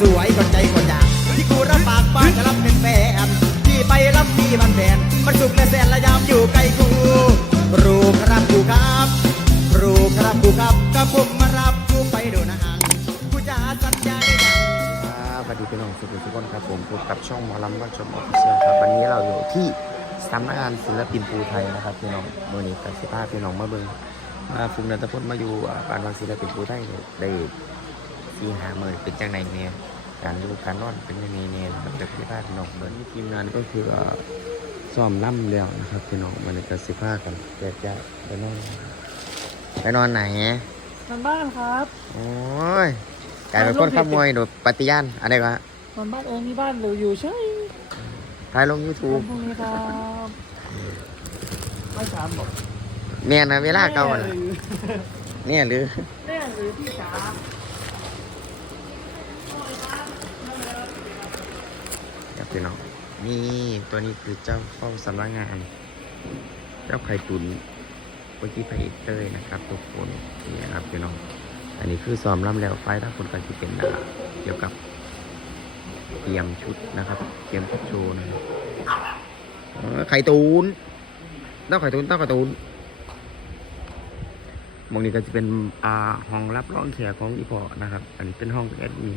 สวยคนใจคนอยากที่กูรับปากบ้านจะรับเป็นแฟนที่ไปรับมีมันแฟนมันสุขและแสนและยามอยู่ใกล้กูรู้ครับกูครับรู้ครับกูครับก็ผมมารับกูไปโดนห่างกูจะสัญญาได้ยังสวัสดีพี่น้องสุขุมทุกคนครับผมพบกับช่องหมอลำวัชชมออฟฟิเชียลครับวันนี้เราอยู่ที่สำนักงานศิลปินภูไทยนะครับพี่น้องโมนี้กับสิภาพี่น้องมาเบิงมาฟุมนันทพลมาอยู่อ่านวังศิลปินภูไทยได้ที่หาเมือเป็นจังไหนเนี่ย การดูการนอนเป็นยังไงเนี่ยนะครับเดี๋ยวสิภาพพี่น้องเบิ่งทีมงานก็คืออ่าซ้อมล่ำแล้วนะครับพี่น้องมันกับสิภาพกันแยกย้ายไปนอนไปนอนไหนนอนบ้านครับโอ้ยกลายเป็นคนขโมยโดยปฏิญาณอะไรวะนอนบ้านเออมีบ้านเหลืออยู่ใช่ถ่ายลงยูทูวับนพรุ่งนี้ครับไม่สามบอกเนี่ยนะเวลาเก่าแม่น่ะหรือเนี่ยหรือแม่หรือพี่สาว ครับ พี่น้องนี่ตัวนี้คือเจ้าเฝ้าสำนักงาน เจ้าไข่ตุนเมื่อกี้พระเอกเต้ยนะครับทุกคนนี่นะครับพี่น้องอันนี้คือซ้อมล่ำแล้วไฟล์ถ้าคนกันที่เป็นอ่าเกี่ยวกับเตรียมชุดนะครับเตรียมชุดโชว์นะครับไข่ตูนเต้าไข่ตูนเต้าไข่ตูนมองนี้ก็จะเป็นอ่าห้องรับรองแขกของอีพอนะครับ อันนี้เป็นห้องแอดมิน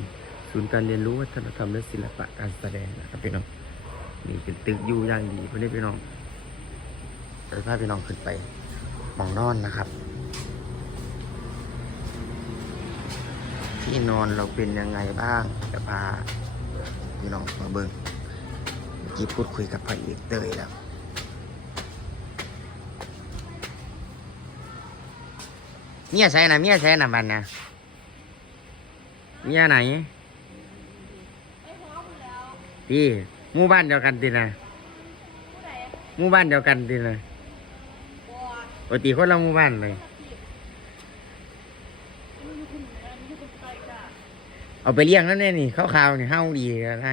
ศูนย์การเรียนรู้วัฒนธรรมและศิลปะการแสดงนะครับพี่น้องนี่เป็นตึกอยู่อย่างดีพวกนี้พี่น้องจะพาพี่น้องขึ้นไปมองนอนนะครับ ที่นอนเราเป็นยังไงบ้างจะพาพี่น้องมาเบิ่งเมื่อกี้พูดคุยกับพระเอกเตยแล้วเมียใช่นะเมียใช่นะบันนะเมียไหน พี่หมู่บ้านเดียวกันตินะหมู่บ้านเดียวกันตินะปกติคนละหมู่บ้านเลยเอาไปเลี้ยงแล้วเนี่ยนี่ข้าวขาวนี่เฮาดีอะไร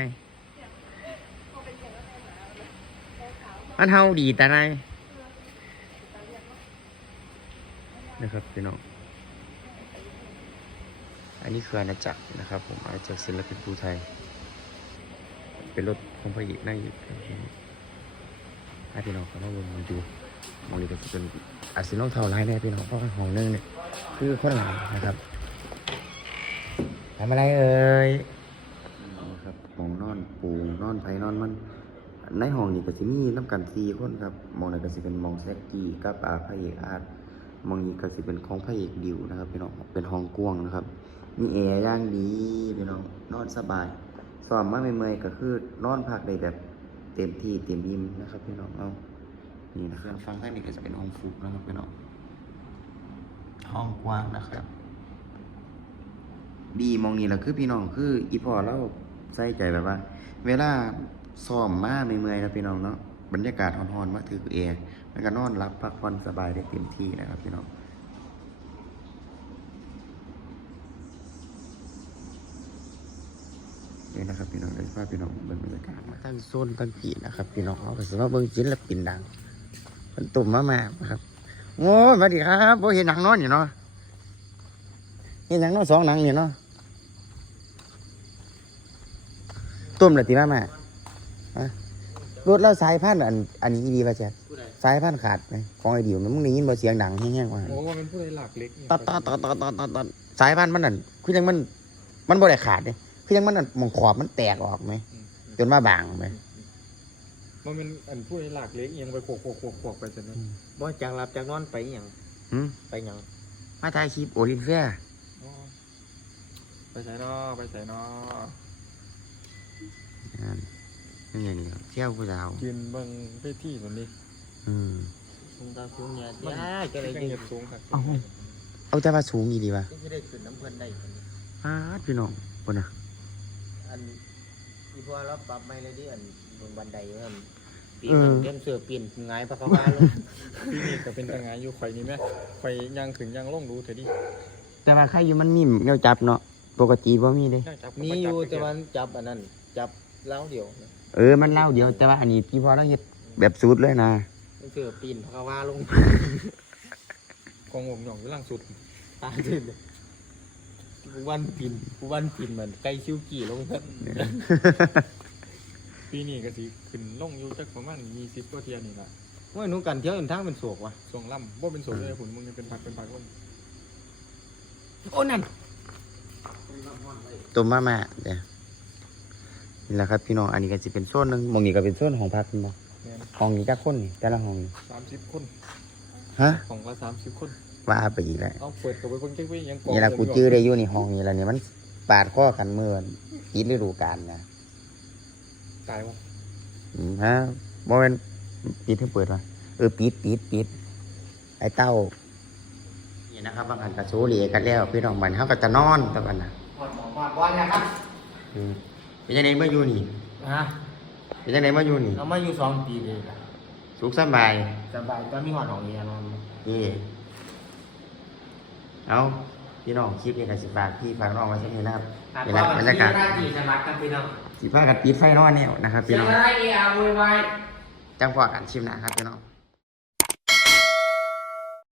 มันเฮาดีแต่ไหนนะครับพี่น้องอันนี้คืออาณาจักรนะครับ ผมอาณาจักรศิลปินภูไทย เป็นรถของพระเอกนั่งอยู่ให้พี่น้องเขามาวนมาดูมองดีก็จะเป็นอาศิลป์เท่าไรแน่พี่น้องเพราะว่าห้องนึงเนี่ยคือคนหลายนะครับทำอะไรเอ่ยครับมองนอนปูนอนไผนอนมันในห้องนี้ก็จะมีน้ำกันสี่คนครับมองไหนก็จะเป็นมองแซกกี้กับอาพระเอกอาร์ตมองนี้ก็จะเป็นของพระเอกดิวนะครับพี่น้องเป็นห้องกว้างนะครับ มีแอร์ย่างดีพี่น้องนอนสบาย ซ้อมมาเมื่อยๆก็คือนอนพักได้แบบเต็มที่เต็มอิ่มนะครับพี่น้องเอานี่นะครับฟังท่างนี้ก็จะเป็นห้องฟุกนะครับพี่น้องห้องกว้างนะครับ ดีมองนี่แหละคือพี่น้องคืออีพอเราใส่ใจแบบว่า เวลาซ้อมมาเมื่อยๆนะพี่น้องเนาะบรรยากาศฮอนๆมาถือเอร์มันก็นอนรับพักผ่อนสบายได้เต็มที่นะครับพี่น้อง นี่นะครับพี่น้องได้พาพี่น้องเบิ่งบรรยากาศมาตั้งโซนตั้งปีนะครับ พี่น้องเขาก็สามารถเบิ่งศิลปินดังมันตุ่มมามากนะครับโอ้ยสวัสดีครับโอ้เห็นหนังนอนอยู่เนาะนี่หนังเน้องสองหนังนี่เนาะต้มเลยตีมาแม่ฮะรถแล้วสายพันธุ์อันอันนี้อีดีป่ะแจ๊คสายพันธุ์ขาดไหมของไอ้ดิวมันมึงได้ยินบ่เสียงดังแห้งๆว่าโอ้ว่ามันผู้ใดหลักเล็กเนี่ยตัดตัดตัดตัดตัดตัดตัดสายพันธุ์มันนั่นคือยังมันมันบ่ได้ขาดเลย คือยังมันนั่นหมองขอบมันแตกออกไหมอืมจนมาบางไหมว่ามันอันผู้ใดหลักเล็กเอียงไปโขกโขกโขกโขกไปจนนั้นบ่จากหลับจากนอนไปหยังหืมไปหยังมาถ่ายคลิปโอลินเฟียอ๋อไปใส่นอไปใส่นอนั่นนี่ไงนี่ครับเที่ยวผู้สาวยืนเบิ่งเวทีแบบนี้อืมสูงตาสูงเนี่ยมันยาจะได้ยังยินเหยียบสูงครับเอ้า เอาแต่ว่าสูงอีดีป่ะจะได้ขึ้นน้ำเพิ่นได้พุ่นนี่อ้าดพี่น้องคนน่ะ อันที่พอเราปรับใหม่เลยดิอันบนบันไดเพิ่นปีเออมันเต็มเสือปีนหงายพระเขาว่าลงที่นี่ก็เป็นตังงานอยู่ข่อยนี่ไหมข่อยยังขึ้นยังลงดูเถอะดิแต่ว่าใครอยู่มันมีเงาจับเนาะปกติบ่มีเด้นั่งจับมีอยู่แต่วันจับอันนั้น จับเล้าเดียวนะเออมันเล่าเดียวแต่ว่าอันนี้พี่พอเราเฮ็ดแบบสูตรเลยนะมันเสือปีนพระเขาว่าลงกองผมหย่องอยู่ล่างสุดตาตื่นเลย กูวันปินกูวันปินเหมือนไก่ชิวกี่ลงเถอะปีนี้ก็สิขึ้นลงอยู่จักประมาณ20กว่าเที่ยนี่ล่ะว่าหนูกันเที่ยวอื่นทางเป็นโศกวะช่วงล่ำบ่เป็นโสดเลยผลมึงยังเป็นพักเป็นพักลงโอ้นั่นตุ่มมามาเดี๋ยวนี่แหละครับพี่น้อง อันนี้ก็จะเป็นโซนหนึงหมองนี้ก็เป็นโซนของพักคุณบ่แม่นห้องนี้จักคนนี่แต่ละห้องนี่30คนฮะ ของละ30คน ว่าไปอีกแล้วเอาเปิดกับไปเพิ่งเจ๊กเว้ยยังนี่ละกูจื้อได้อยู่นี่ห้องนี้ละนี่มันปาดข้อกันเมื่อปิดฤดูกาลนะตายวะอืมฮะบ่แม่นปิดให้เปิดวะเออปิดปิดปิดไอ้เต้านี่นะครับบางอันกระโซเหลีกันแล้วพี่น้องมันเขาก็จะนอนตะวันนะหอดหมอหอดวันนะครับอืมเป็นยังไงเมื่ออยู่นี่ฮะเป็นยังไงเมื่ออยู่นี่เรามาอยู่สองปีเลยล่ะสุขสบายสบายก็มีหอดของเมียนอนนี่ เอาพี่น้องคลิปนี้ก็สิฝากพี่ฝากน้องไว้สักนิดนะครับนี่แหละบรรยากาศราจีสมัครกันพี่น้องสิพากันปิดไฟนอนเนี่ยนะครับเสีพี่ยงน้องอะไรเอ่ยอะโวยวายจังพอกันชิมหนะครับพี่น้อง